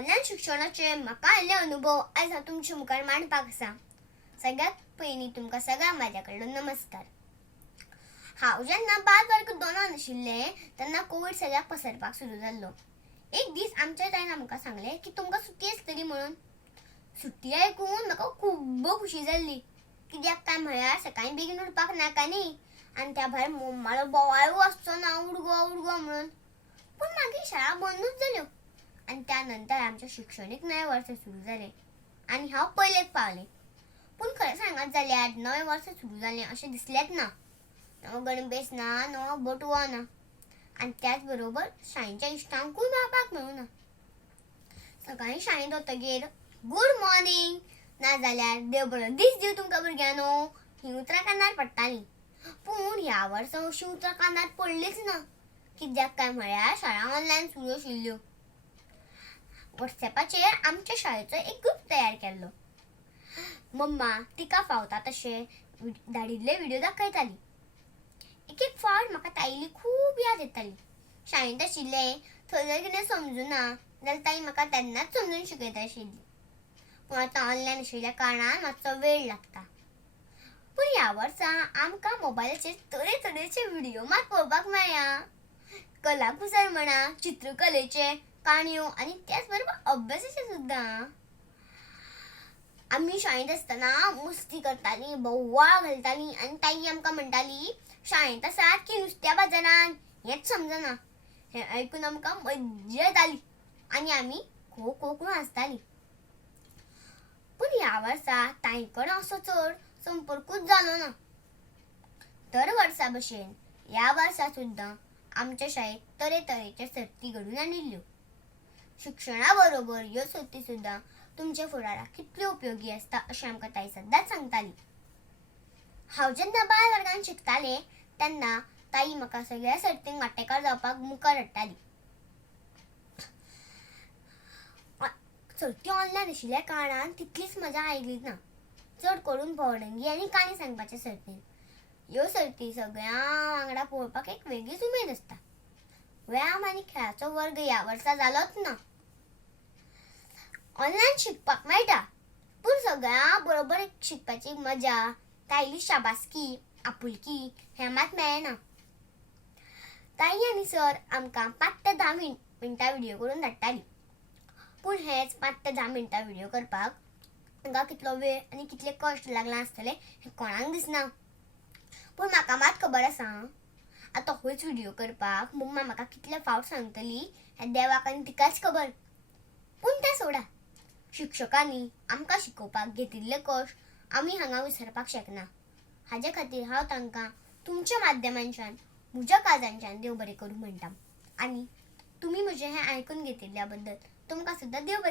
ऑनलाईन शिक्षणाचे म्हाका आयिल्ले अनुभव आयज हांव तुमचे मुखार मांडपाक आसा। सगळ्यात पयलीं तुमकां सगळ्यांक म्हाज्या कडल्यान नमस्कार। हांव जेन्ना बालवर्ग 2 आशिल्ले तेन्ना कोविड सगळ्याक पसरपाक सुरू जाल्लो। एक दीस आमच्या ताईन आमकां सांगले की तुमकां सुटी आसतली म्हणून। सुटी आयकून म्हाका खूब खुशी जाल्ली, कित्याक काय म्हळ्यार सकाळीं बेगीन उठपाक नाका न्ही आनी त्या भायर मम्मालो बोवाळूय आसचो ना उडगो उडगो म्हणून। पूण मागीर शाळा बंदूच जाल्यो आनी त्यानंतर आमचे शिक्षणीक नवे वर्स सुरू जालें आनी हांव पयलेक पावलें। पूण खरें सांगत जाल्यार नवें वर्स सुरू जालें अशें दिसलेंच ना। नवो गणवेश ना, नवो बटवो ना आनी त्याच बरोबर शाळेच्या इश्टांकूय मेळपाक मेळूना। सकाळीं शाळेंत वतगीर गुड मॉर्निंग नाजाल्यार देव बरो दीस दिवं तुमकां भुरग्यांनो ही उतरां कानार पडटालीं। पूण ह्या वर्सा अशीं उतरां कानार पडलींच ना, कित्याक काय म्हळ्यार शाळा ऑनलायन सुरू आशिल्ल्यो। व्हॉट्सॅपाचेर आमच्या शाळेचो एक ग्रूप तयार केल्लो। मम्मा तिका फावता तशे धाडिल्ले व्हिडिओ दाखयताली। एक एक फावट म्हाका ताईली खूब याद येताली। शाळेंत आशिल्लें थंय जर कितें समजुना जाल्यार ताई म्हाका तेन्नाच समजून शिकयता आशिल्ली। पूण आतां ऑनलायन आशिल्ल्या कारणान मातसो वेळ लागता। पूण ह्या वर्सा आमकां मोबायलाचेर तरेतरेचे व्हिडिओ मात पळोवपाक मेळ्ळ्या। कलाकुसर म्हणा, चित्रकलेचे, काणयो आनी त्याच बरोबर अभ्यासाचे सुद्दां। आमी शाळेंत आसतना मस्ती करतालीं, बोव्वाळ घालतालीं आनी ताई आमकां म्हणटाली शाळेंत आसात की नुस्त्या बाजारांत हेंच समजना। हें आयकून आमकां मज्जा येताली आनी आमी खो खो करून हांसतालीं। पूण ह्या वर्सा ताई कडेन असो चड संपर्कूच जालो ना। दर वर्सा भशेन ह्या वर्सा सुद्दां आमच्या शाळेंत तरेतरेचे सर्ती घडोवन हाडिल्ल्यो। शिक्षणा बरोबर ह्यो सर्ती सुद्दां तुमच्या फुडाराक कितल्यो उपयोगी आसता अशें आमकां ताई सदांच सांगताली। हांव जेन्ना बालवर्गांत शिकतालें तेन्ना ताई म्हाका सगळ्या सर्तींक वांटेकार जावपाक मुखार हाडटाली। सर्ती ऑनलायन आशिल्ल्या कारणान तितलीच मजा आयली ना, चड करून भोंवडंगी आनी काणी सांगपाच्या सर्तींत। ह्यो सर्ती सगळ्यां वांगडा पळोवपाक एक वेगळीच उमेद आसता। व्यायाम आनी खेळाचो वर्ग ह्या वर्सा जालोच ना। ऑनलायन शिकपाक मेळटा पूण सगळ्या बरोबर शिकपाची मजा, ताईली शाबासकी, आपुलकी हें मात मेळना। ताई आनी सर आमकां 5 ते 10 मिनटां व्हिडिओ करून धाडटाली। पूण हेच 5 ते 10 मिनटां व्हिडिओ करपाक तांकां कितलो वेळ आनी कितले कश्ट लागला आसतले हें कोणाक दिसना। पूण म्हाका मात खबर आसा आतां होच व्हिडिओ करपाक मम्मा म्हाका कितले फावट सांगतली हें देवाक आनी तिकाच खबर। पूण तें सोडा, शिक्षकांनी आमकां शिकोवपाक घेतिल्ले कश्ट आमी हांगा विसरपाक शकना। हाजे खातीर हांव तांकां तुमच्या माध्यमांच्यान म्हज्या काळजांच्यान देव बरें करूं म्हणटा आनी तुमी म्हजें हें आयकून घेतिल्ल्या बद्दल तुमकां सुद्दां देव बरें